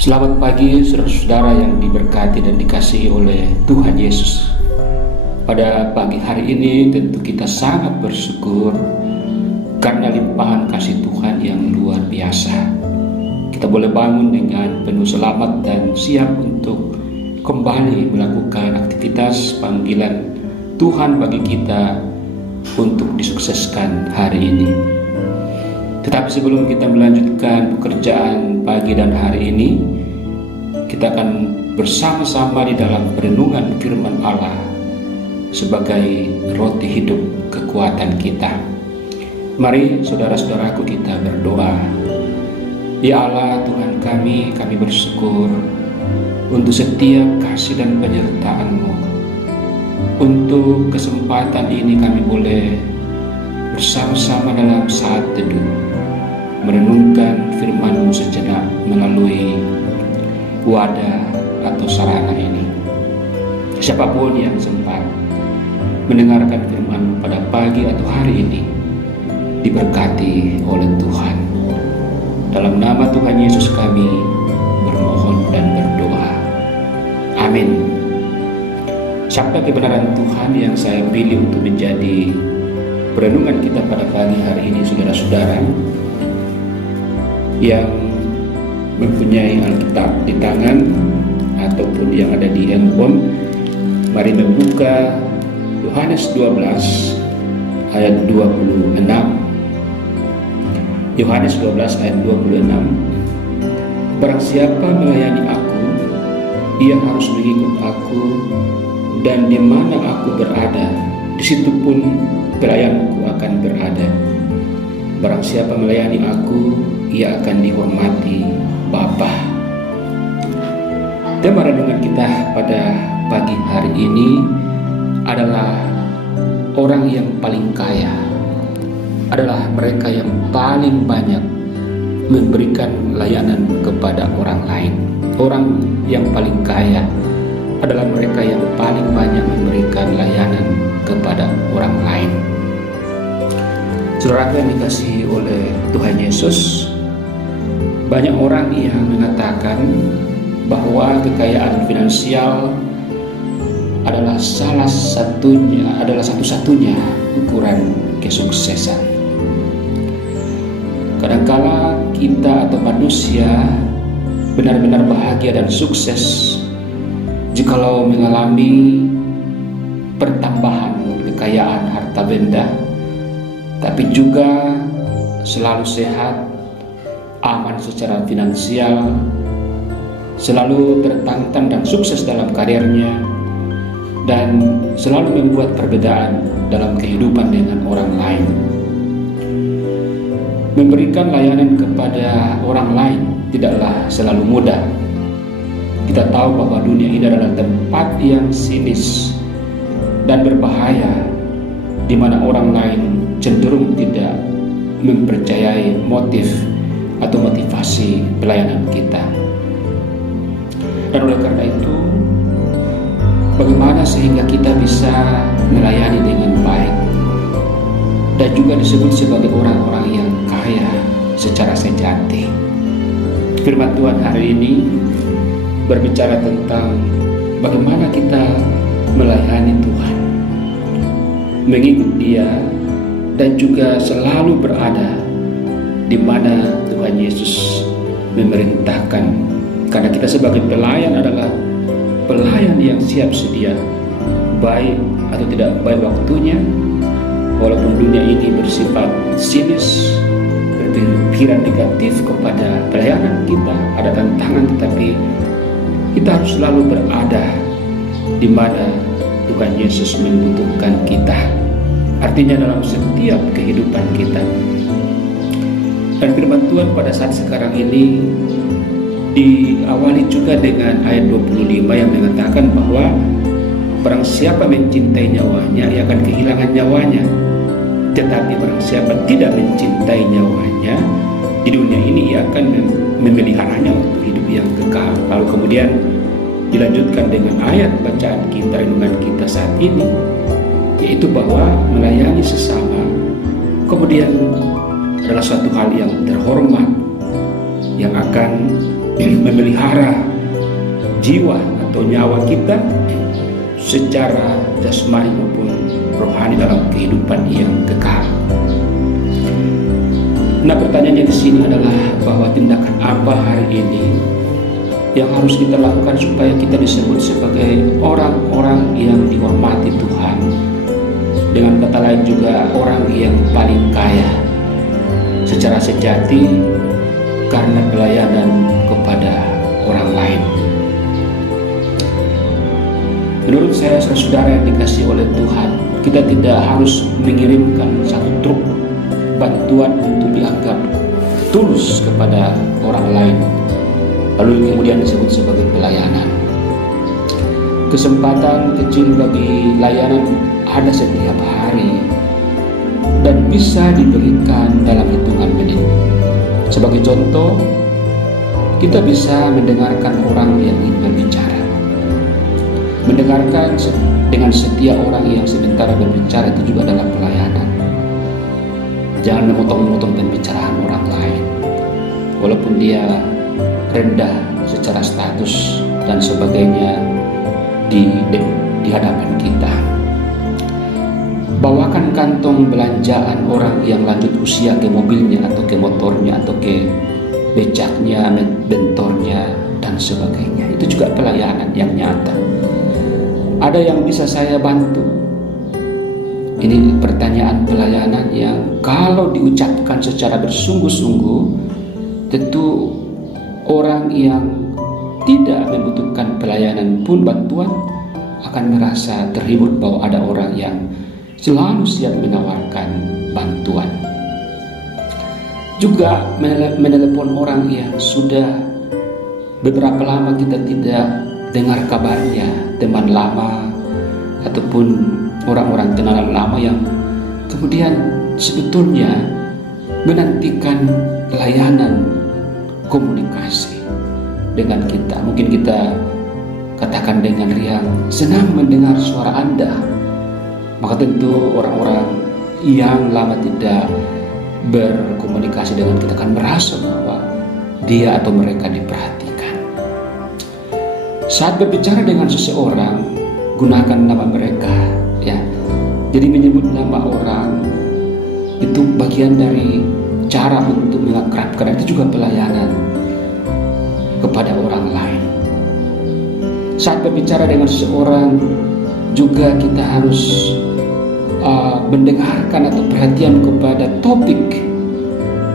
Selamat pagi saudara-saudara yang diberkati dan dikasihi oleh Tuhan Yesus. Pada pagi hari ini tentu kita sangat bersyukur karena limpahan kasih Tuhan yang luar biasa. Kita boleh bangun dengan penuh selamat dan siap untuk kembali melakukan aktivitas panggilan Tuhan bagi kita untuk disukseskan hari ini. Tetapi sebelum kita melanjutkan pekerjaan pagi dan hari ini, kita akan bersama-sama di dalam perenungan firman Allah sebagai roti hidup kekuatan kita. Mari saudara-saudaraku kita berdoa. Ya Allah Tuhan kami bersyukur untuk setiap kasih dan penyertaan-Mu. Untuk kesempatan ini kami boleh bersama-sama dalam saat teduh merenungkan firman-Mu sejenak melalui wadah atau sarana ini. Siapapun yang sempat mendengarkan firman-Mu pada pagi atau hari ini diberkati oleh Tuhan. Dalam nama Tuhan Yesus kami bermohon dan berdoa. Amin. Sabda kebenaran Tuhan yang saya pilih untuk menjadi perenungan kita pada pagi hari ini, saudara-saudara yang mempunyai Alkitab di tangan ataupun yang ada di handphone, mari membuka Yohanes 12 ayat 26. Yohanes 12 ayat 26. Barang siapa melayani aku, ia harus mengikut aku, dan di mana aku berada, di situ pun pelayanku akan berada. Barang siapa melayani aku, ia akan dihormati Bapa. Tema renungan kita pada pagi hari ini adalah orang yang paling kaya, adalah mereka yang paling banyak memberikan layanan kepada orang lain. Orang yang paling kaya adalah mereka yang paling banyak memberikan layanan kepada orang lain. Saudara yang dikasihi oleh Tuhan Yesus, banyak orang yang mengatakan bahwa kekayaan finansial adalah satu-satunya ukuran kesuksesan. Kadangkala kita atau manusia benar-benar bahagia dan sukses jikalau mengalami pertambahan kekayaan harta benda, tapi juga selalu sehat, aman secara finansial, selalu tertantang dan sukses dalam karirnya, dan selalu membuat perbedaan dalam kehidupan dengan orang lain. Memberikan layanan kepada orang lain tidaklah selalu mudah. Kita tahu bahwa dunia ini adalah tempat yang sinis dan berbahaya, di mana orang lain cenderung tidak mempercayai motif atau motivasi pelayanan kita. Dan oleh karena itu, bagaimana sehingga kita bisa melayani dengan baik dan juga disebut sebagai orang-orang yang kaya secara sejati. Firman Tuhan hari ini berbicara tentang bagaimana kita melayani Tuhan, mengikut Dia, dan juga selalu berada di mana Tuhan Yesus memerintahkan. Karena kita sebagai pelayan adalah pelayan yang siap sedia, baik atau tidak baik waktunya, walaupun dunia ini bersifat sinis, berpikiran negatif kepada pelayanan kita, ada tantangan, tetapi kita harus selalu berada di mana Tuhan Yesus membutuhkan kita. Artinya dalam setiap kehidupan kita. Dan firman Tuhan pada saat sekarang ini diawali juga dengan ayat 25 yang mengatakan bahwa barang siapa mencintai nyawanya, ia akan kehilangan nyawanya. Tetapi barang siapa tidak mencintai nyawanya, di dunia ini ia akan memeliharanya untuk hidup yang kekal. Lalu kemudian dilanjutkan dengan ayat bacaan kita, renungan kita saat ini, yaitu bahwa melayani sesama kemudian adalah suatu hal yang terhormat, yang akan memelihara jiwa atau nyawa kita secara jasmani maupun rohani dalam kehidupan yang kekal. Nah, pertanyaannya di sini adalah bahwa tindakan apa hari ini yang harus kita lakukan supaya kita disebut sebagai orang-orang yang dihormati Tuhan, dengan kata lain juga orang yang paling kaya secara sejati karena pelayanan kepada orang lain. Menurut saya, saudara yang dikasihi oleh Tuhan, kita tidak harus mengirimkan satu truk bantuan untuk dianggap tulus kepada orang lain, lalu kemudian disebut sebagai pelayanan. Kesempatan kecil bagi layanan ada setiap hari dan bisa diberikan dalam hitungan menit. Sebagai contoh, kita bisa mendengarkan orang yang ingin berbicara. Mendengarkan dengan setia orang yang sementara berbicara itu juga adalah pelayanan. Jangan memotong-motong pembicaraan orang lain, walaupun dia rendah secara status dan sebagainya di hadapan kita. Bawakan kantong belanjaan orang yang lanjut usia ke mobilnya atau ke motornya atau ke becaknya, bentornya dan sebagainya. Itu juga pelayanan yang nyata. Ada yang bisa saya bantu. Ini pertanyaan pelayanan yang kalau diucapkan secara bersungguh-sungguh, tentu orang yang tidak membutuhkan pelayanan pun bantuan akan merasa terhibur bahwa ada orang yang selalu siap menawarkan bantuan. Juga menelepon orang yang sudah beberapa lama kita tidak dengar kabarnya, teman lama ataupun orang-orang kenalan lama yang kemudian sebetulnya menantikan layanan komunikasi dengan kita. Mungkin kita katakan dengan riang, senang mendengar suara Anda. Maka tentu orang-orang yang lama tidak berkomunikasi dengan kita akan merasa bahwa dia atau mereka diperhatikan. Saat berbicara dengan seseorang, gunakan nama mereka, ya. Jadi menyebut nama orang itu bagian dari cara untuk mengakrabkan, itu juga pelayanan kepada orang lain. Saat berbicara dengan seseorang juga kita harus mendengarkan atau perhatian kepada topik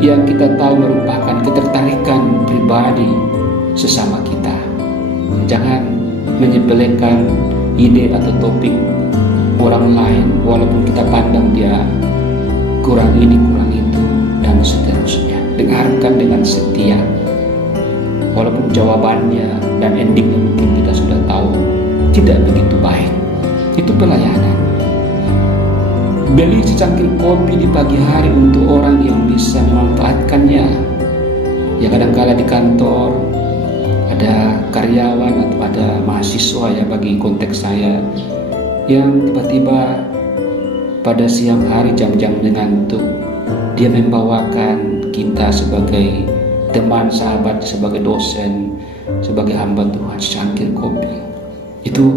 yang kita tahu merupakan ketertarikan pribadi sesama kita. Jangan menyepelekan ide atau topik orang lain walaupun kita pandang dia kurang ini kurang itu dan seterusnya. Dengarkan dengan setia walaupun jawabannya dan endingnya mungkin kita sudah tahu tidak begitu baik. Itu pelayanan. Beli secangkir kopi di pagi hari untuk orang yang bisa memanfaatkannya. Ya, kadang-kala di kantor ada karyawan atau ada mahasiswa, ya bagi konteks saya, yang tiba-tiba pada siang hari jam-jam mengantuk, dia membawakan kita sebagai teman, sahabat, sebagai dosen, sebagai hamba Tuhan secangkir kopi. Itu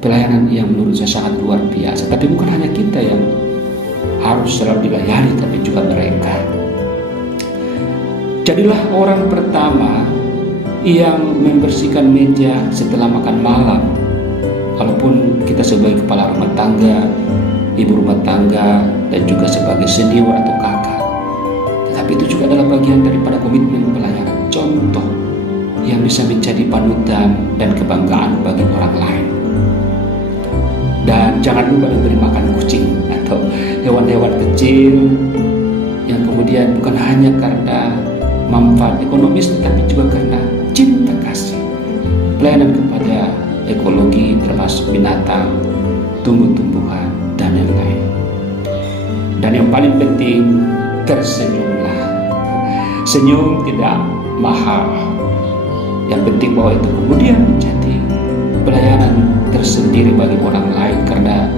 pelayanan yang menurut saya sangat luar biasa. Tapi bukan hanya kita yang harus selalu dilayani, tapi juga mereka. Jadilah orang pertama yang membersihkan meja setelah makan malam. Walaupun kita sebagai kepala rumah tangga, ibu rumah tangga, dan juga sebagai senior atau kakak, tetapi itu juga adalah bagian daripada komitmen pelayanan. Contoh yang bisa menjadi panutan dan kebanggaan bagi orang lain. Dan jangan lupa memberi makan kucing atau hewan-hewan kecil yang kemudian bukan hanya karena manfaat ekonomis, tetapi juga karena cinta kasih. Pelayanan kepada ekologi termasuk binatang, tumbuh-tumbuhan, dan yang lain. Dan yang paling penting, tersenyumlah. Senyum tidak mahal. Yang penting bahwa itu kemudian menjadi pelayanan tersendiri bagi orang lain, karena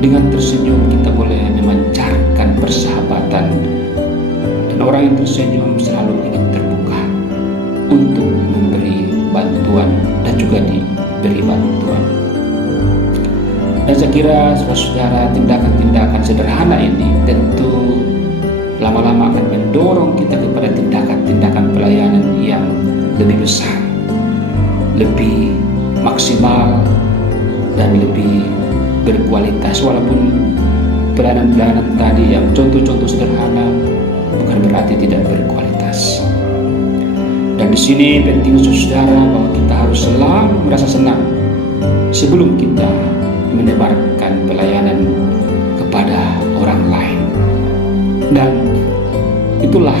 dengan tersenyum kita boleh memancarkan persahabatan, dan orang yang tersenyum selalu ingin terbuka untuk bantuan dan juga diberi bantuan. Dan saya kira saudara-saudara, tindakan-tindakan sederhana ini tentu lama-lama akan mendorong kita kepada tindakan-tindakan pelayanan yang lebih besar, lebih maksimal, dan lebih berkualitas. Walaupun pelayanan-pelayanan tadi yang contoh-contoh sederhana bukan berarti tidak berkualitas. Dan di sini penting saudara bahwa kita harus selalu merasa senang sebelum kita menebarkan pelayanan kepada orang lain. Dan itulah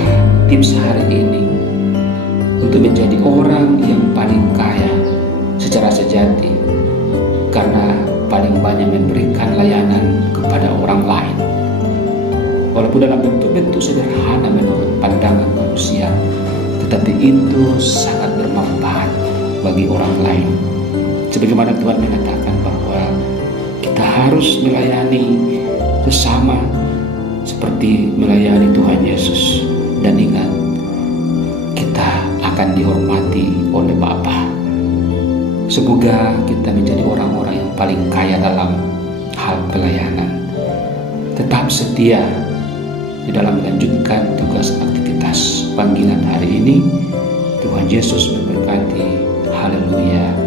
tips hari ini untuk menjadi orang yang paling kaya secara sejati, karena paling banyak memberikan layanan kepada orang lain. Walaupun dalam bentuk-bentuk sederhana menurut pandangan manusia, tetapi itu sangat bermanfaat bagi orang lain. Sebagaimana Tuhan mengatakan bahwa kita harus melayani sesama seperti melayani Tuhan Yesus. Dan ingat, kita akan dihormati oleh Bapa. Semoga kita menjadi orang-orang yang paling kaya dalam hal pelayanan. Tetap setia di dalam melanjutkan tugas aktivitas panggilan hari ini. Tuhan Yesus memberkati. Haleluya.